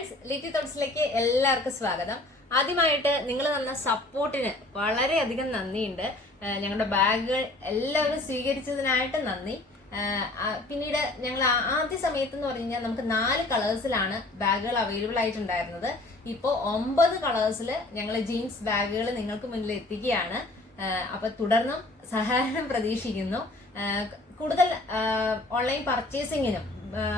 Friends Litty തോട്ട്സിലേക്ക് എല്ലാവർക്കും സ്വാഗതം. ആദ്യമായിട്ട് നിങ്ങൾ തന്ന സപ്പോർട്ടിന് വളരെയധികം നന്ദിയുണ്ട്. ഞങ്ങളുടെ ബാഗുകൾ എല്ലാവരും സ്വീകരിച്ചതിനായിട്ട് നന്ദി. പിന്നീട് ഞങ്ങൾ ആദ്യ സമയത്ത് എന്ന് പറഞ്ഞു കഴിഞ്ഞാൽ നമുക്ക് നാല് കളേഴ്സിലാണ് ബാഗുകൾ അവൈലബിൾ ആയിട്ടുണ്ടായിരുന്നത്. ഇപ്പോൾ ഒമ്പത് കളേഴ്സിൽ ഞങ്ങൾ ജീൻസ് ബാഗുകൾ നിങ്ങൾക്ക് മുന്നിൽ എത്തിക്കുകയാണ്. അപ്പൊ തുടർന്നും സഹകരണം പ്രതീക്ഷിക്കുന്നു. കൂടുതൽ ഓൺലൈൻ പർച്ചേസിങ്ങിനും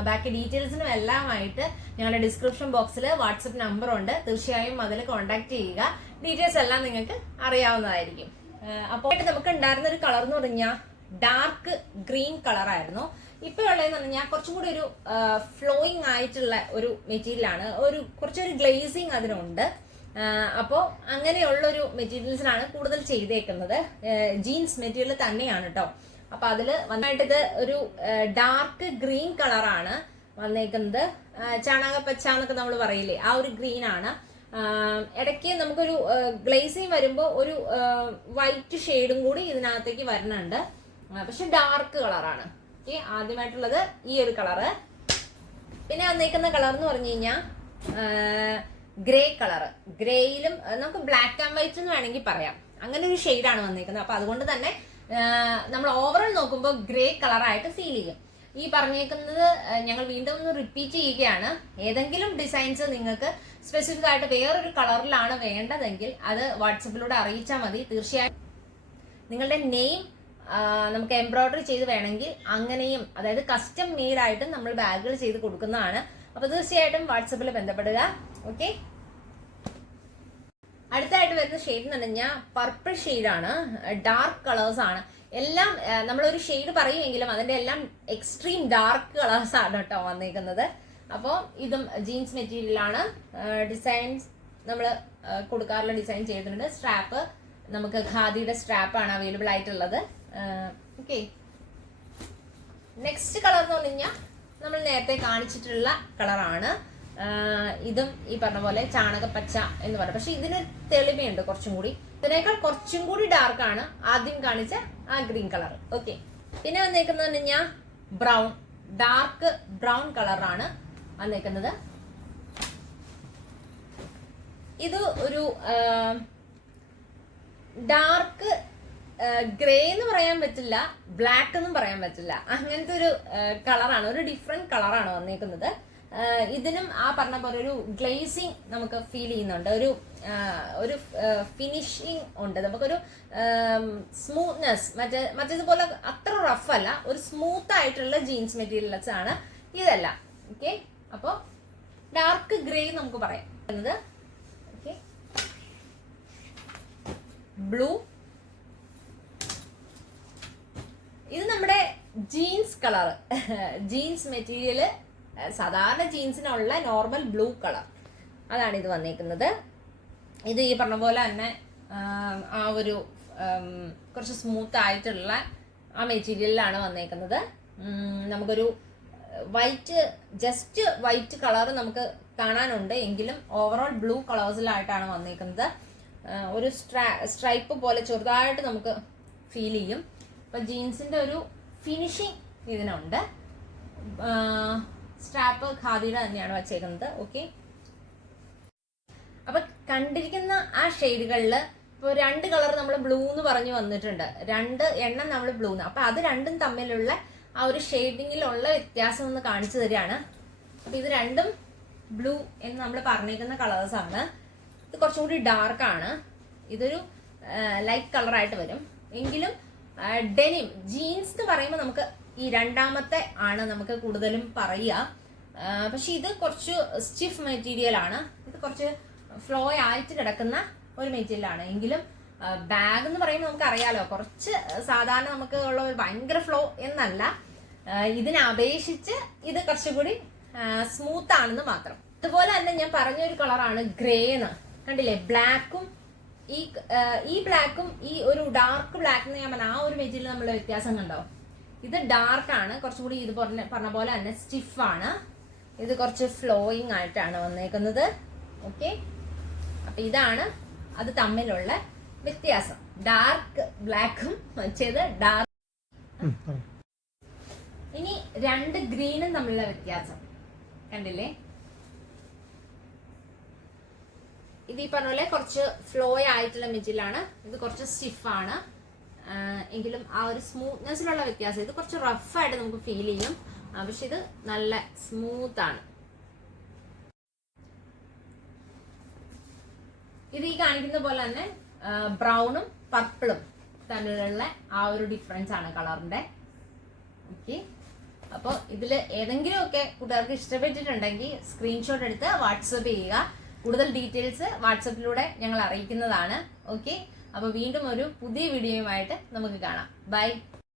ബാക്കി ഡീറ്റെയിൽസിനും എല്ലാമായിട്ട് ഞങ്ങളുടെ ഡിസ്ക്രിപ്ഷൻ ബോക്സിൽ വാട്സപ്പ് നമ്പർ ഉണ്ട് തീർച്ചയായും അതിൽ കോൺടാക്ട് ചെയ്യുക. ഡീറ്റെയിൽസ് എല്ലാം നിങ്ങൾക്ക് അറിയാവുന്നതായിരിക്കും. അപ്പോൾ നമുക്ക് ഉണ്ടായിരുന്ന ഒരു കളർ എന്ന് പറഞ്ഞാൽ ഡാർക്ക് ഗ്രീൻ കളറായിരുന്നു ഇപ്പൊ ഉള്ളതെന്ന് പറഞ്ഞാൽ കുറച്ചും കൂടി ഒരു ഫ്ലോയിങ് ആയിട്ടുള്ള ഒരു മെറ്റീരിയൽ ആണ്. ഒരു കുറച്ചൊരു ഗ്ലേസിങ് അതിനുണ്ട്. അപ്പോൾ അങ്ങനെയുള്ള ഒരു മെറ്റീരിയൽസിനാണ് കൂടുതൽ ചെയ്തേക്കുന്നത്. ജീൻസ് മെറ്റീരിയൽ തന്നെയാണ് കേട്ടോ അപ്പൊ അതിൽ വന്നായിട്ട് ഇത് ഒരു ഡാർക്ക് ഗ്രീൻ കളറാണ് വന്നേക്കുന്നത്. ചാണകപ്പച്ച എന്നൊക്കെ നമ്മൾ പറയില്ലേ ആ ഒരു ഗ്രീൻ ആണ്. ഇടയ്ക്ക് നമുക്കൊരു ഗ്ലേസിങ് വരുമ്പോൾ ഒരു വൈറ്റ് ഷെയ്ഡും കൂടി ഇതിനകത്തേക്ക് വരുന്നുണ്ട്. പക്ഷെ ഡാർക്ക് കളറാണ് ഓക്കെ ആദ്യമായിട്ടുള്ളത് ഈ ഒരു കളറ് പിന്നെ വന്നേക്കുന്ന കളർ എന്ന് പറഞ്ഞു കഴിഞ്ഞാൽ ഗ്രേ കളർ ഗ്രേയിലും നമുക്ക് ബ്ലാക്ക് ആൻഡ് വൈറ്റ് എന്ന് വേണമെങ്കിൽ പറയാം. അങ്ങനെ ഒരു ഷെയ്ഡാണ് വന്നേക്കുന്നത്. അപ്പൊ അതുകൊണ്ട് തന്നെ നമ്മൾ ഓവറോൾ നോക്കുമ്പോൾ ഗ്രേ കളറായിട്ട് ഫീൽ ചെയ്യും. ഈ പറഞ്ഞേക്കുന്നത് ഞങ്ങൾ വീണ്ടും ഒന്ന് റിപ്പീറ്റ് ചെയ്യുകയാണ്. ഏതെങ്കിലും ഡിസൈൻസ് നിങ്ങൾക്ക് സ്പെസിഫിക് ആയിട്ട് വേറൊരു കളറിലാണ് വേണ്ടതെങ്കിൽ അത് വാട്സപ്പിലൂടെ അറിയിച്ചാൽ മതി. തീർച്ചയായും നിങ്ങളുടെ നെയിം നമുക്ക് എംബ്രോയിഡറി ചെയ്ത് വേണമെങ്കിൽ അങ്ങനെയും അതായത് കസ്റ്റം മെയ്ഡ് ആയിട്ട് നമ്മൾ ബാഗുകൾ ചെയ്ത് കൊടുക്കുന്നതാണ്. അപ്പോൾ തീർച്ചയായിട്ടും വാട്സപ്പിൽ ബന്ധപ്പെടുക. ഓക്കെ അടുത്തായിട്ട് വരുന്ന ഷെയ്ഡ് എന്ന് പറഞ്ഞാൽ പർപ്പിൾ ഷെയ്ഡാണ് ഡാർക്ക് കളേഴ്സ് ആണ്. എല്ലാം നമ്മളൊരു ഷെയ്ഡ് പറയുമെങ്കിലും അതിന്റെ എല്ലാം എക്സ്ട്രീം ഡാർക്ക് കളേഴ്സ് ആണ് കേട്ടോ വന്നിരിക്കുന്നത് അപ്പോൾ ഇതും ജീൻസ് മെറ്റീരിയലാണ് ഡിസൈൻസ് നമ്മൾ കൊടുക്കാറുള്ള ഡിസൈൻ ചെയ്തിട്ടുണ്ട്. സ്ട്രാപ്പ് നമുക്ക് ഖാദിയുടെ സ്ട്രാപ്പ് ആണ് അവൈലബിൾ ആയിട്ടുള്ളത്. ഓക്കെ നെക്സ്റ്റ് കളർ എന്ന് പറഞ്ഞു കഴിഞ്ഞാൽ നമ്മൾ നേരത്തെ കാണിച്ചിട്ടുള്ള കളറാണ് ഇതും ഈ പറഞ്ഞ പോലെ ചാണകപ്പച്ച എന്ന് പറയും. പക്ഷെ ഇതിന് തെളിമയുണ്ട് കുറച്ചും കൂടി. ഇതിനേക്കാൾ കുറച്ചും കൂടി ഡാർക്ക് ആണ് ആദ്യം കാണിച്ച ആ ഗ്രീൻ കളർ ഓക്കെ പിന്നെ വന്നേക്കുന്നത് കഴിഞ്ഞാൽ ബ്രൗൺ ഡാർക്ക് ബ്രൗൺ കളറാണ് വന്നേക്കുന്നത്. ഇത് ഒരു ഡാർക്ക് ഗ്രേ എന്ന് പറയാൻ പറ്റില്ല ബ്ലാക്ക് എന്നും പറയാൻ പറ്റില്ല. അങ്ങനത്തെ ഒരു കളറാണ് ഒരു ഡിഫറെന്റ് കളറാണ് വന്നേക്കുന്നത്. ഇതിനും ആ പറഞ്ഞ പോലെ ഒരു ഗ്ലേസിങ് നമുക്ക് ഫീൽ ചെയ്യുന്നുണ്ട്. ഒരു ഒരു ഫിനിഷിങ് ഉണ്ട്. നമുക്കൊരു സ്മൂത്ത്നെസ് മറ്റേ മറ്റേതുപോലെ അത്ര റഫ് അല്ല. ഒരു സ്മൂത്ത് ആയിട്ടുള്ള ജീൻസ് മെറ്റീരിയൽസ് ആണ് ഇതെല്ലാം. ഓക്കെ അപ്പോൾ ഡാർക്ക് ഗ്രേ നമുക്ക് പറയാം. ബ്ലൂ ഇത് നമ്മുടെ ജീൻസ് കളർ ജീൻസ് മെറ്റീരിയൽ സാധാരണ ജീൻസിനുള്ള നോർമൽ ബ്ലൂ കളർ. അതാണ് ഇത് വന്നേക്കുന്നത്. ഇത് ഈ പറഞ്ഞ പോലെ തന്നെ ആ ഒരു കുറച്ച് സ്മൂത്ത് ആയിട്ടുള്ള ആ മെറ്റീരിയലിലാണ് വന്നേക്കുന്നത്. നമുക്കൊരു വൈറ്റ് ജസ്റ്റ് വൈറ്റ് കളർ നമുക്ക് കാണാനുണ്ട്. എങ്കിലും ഓവറോൾ ബ്ലൂ കളേഴ്സിലായിട്ടാണ് വന്നേക്കുന്നത്. ഒരു സ്ട്രാ സ്ട്രൈപ്പ് പോലെ ചെറുതായിട്ട് നമുക്ക് ഫീൽ ചെയ്യും. അപ്പൊ ജീൻസിന്റെ ഒരു ഫിനിഷിങ് ഇതിനുണ്ട്. സ്ട്രാപ്പ് ഖാദിയുടെ തന്നെയാണ് വച്ചേക്കുന്നത്. ഓക്കെ അപ്പൊ കണ്ടിരിക്കുന്ന ആ ഷെയ്ഡുകളിൽ ഇപ്പോൾ രണ്ട് കളർ നമ്മൾ ബ്ലൂ എന്ന് പറഞ്ഞു വന്നിട്ടുണ്ട്. രണ്ട് എണ്ണം നമ്മൾ ബ്ലൂ അപ്പൊ അത് രണ്ടും തമ്മിലുള്ള ആ ഒരു ഷെയ്ഡിങ്ങിലുള്ള വ്യത്യാസം ഒന്ന് കാണിച്ചു തരികയാണ്. അപ്പൊ ഇത് രണ്ടും ബ്ലൂ എന്ന് നമ്മൾ പറഞ്ഞേക്കുന്ന കളേഴ്സ് ആണ്. ഇത് കുറച്ചും കൂടി ഡാർക്ക് ആണ്. ഇതൊരു ലൈറ്റ് കളറായിട്ട് വരും. എങ്കിലും ഡെനിം ജീൻസ് എന്ന് പറയുമ്പോൾ നമുക്ക് ഈ രണ്ടാമത്തെ ആണ് നമുക്ക് കൂടുതലും പറയുക. പക്ഷെ ഇത് കുറച്ച് സ്റ്റിഫ് മെറ്റീരിയൽ ആണ്. ഇത് കുറച്ച് ഫ്ലോ ആയിട്ട് കിടക്കുന്ന ഒരു മെറ്റീരിയൽ ആണ്. എങ്കിലും ബാഗ് എന്ന് പറയുമ്പോൾ നമുക്ക് അറിയാലോ കുറച്ച് സാധാരണ നമുക്ക് ഉള്ള ഭയങ്കര ഫ്ലോ എന്നല്ല. ഇതിനപേക്ഷിച്ച് ഇത് കുറച്ചുകൂടി സ്മൂത്ത് ആണെന്ന് മാത്രം. അതുപോലെ തന്നെ ഞാൻ പറഞ്ഞ ഒരു കളറാണ് ഗ്രേ എന്ന് കണ്ടില്ലേ? ബ്ലാക്കും ഈ ഈ ബ്ലാക്കും ഈ ഒരു ഡാർക്ക് ബ്ലാക്ക് എന്ന് ഞാൻ പറഞ്ഞ ആ ഒരു മെറ്റീരിയൽ നമ്മൾ വ്യത്യാസം കണ്ടോ? ഇത് ഡാർക്ക് ആണ്. കുറച്ചും കൂടി ഇത് പറഞ്ഞ പറഞ്ഞ പോലെ തന്നെ സ്റ്റിഫാണ് ഇത് കുറച്ച് ഫ്ലോയിങ് ആയിട്ടാണ് വന്നേക്കുന്നത്. ഓക്കെ അപ്പൊ ഇതാണ് അത് തമ്മിലുള്ള വ്യത്യാസം. ഡാർക്ക് ബ്ലാക്കും മറ്റേത് ഡാർക്ക് ഇനി രണ്ട് ഗ്രീനും തമ്മിലുള്ള വ്യത്യാസം. കണ്ടില്ലേ? ഇത് ഈ പറഞ്ഞ പോലെ കുറച്ച് ഫ്ലോ ആയിട്ടുള്ള മെറ്റീരിയലാണ് ഇത് കുറച്ച് സ്റ്റിഫാണ് എങ്കിലും ആ ഒരു സ്മൂത്ത്നെസ്സിലുള്ള വ്യത്യാസം. ഇത് കുറച്ച് റഫായിട്ട് നമുക്ക് ഫീൽ ചെയ്യും. പക്ഷെ ഇത് നല്ല സ്മൂത്ത് ആണ്. ഇത് ഈ കാണിക്കുന്ന പോലെ തന്നെ ബ്രൗണും പർപ്പിളും തമ്മിലുള്ള ആ ഒരു ഡിഫറൻസ് ആണ് കളറിന്റെ ഓക്കെ അപ്പോൾ ഇതിൽ ഏതെങ്കിലും ഒക്കെ കൂട്ടുകാർക്ക് ഇഷ്ടപ്പെട്ടിട്ടുണ്ടെങ്കിൽ സ്ക്രീൻഷോട്ട് എടുത്ത് വാട്സപ്പ് ചെയ്യുക. കൂടുതൽ ഡീറ്റെയിൽസ് വാട്സപ്പിലൂടെ ഞങ്ങൾ അറിയിക്കുന്നതാണ്. ഓക്കെ അപ്പോൾ വീണ്ടും ഒരു പുതിയ വീഡിയോയുമായിട്ട് നമുക്ക് കാണാം. ബൈ.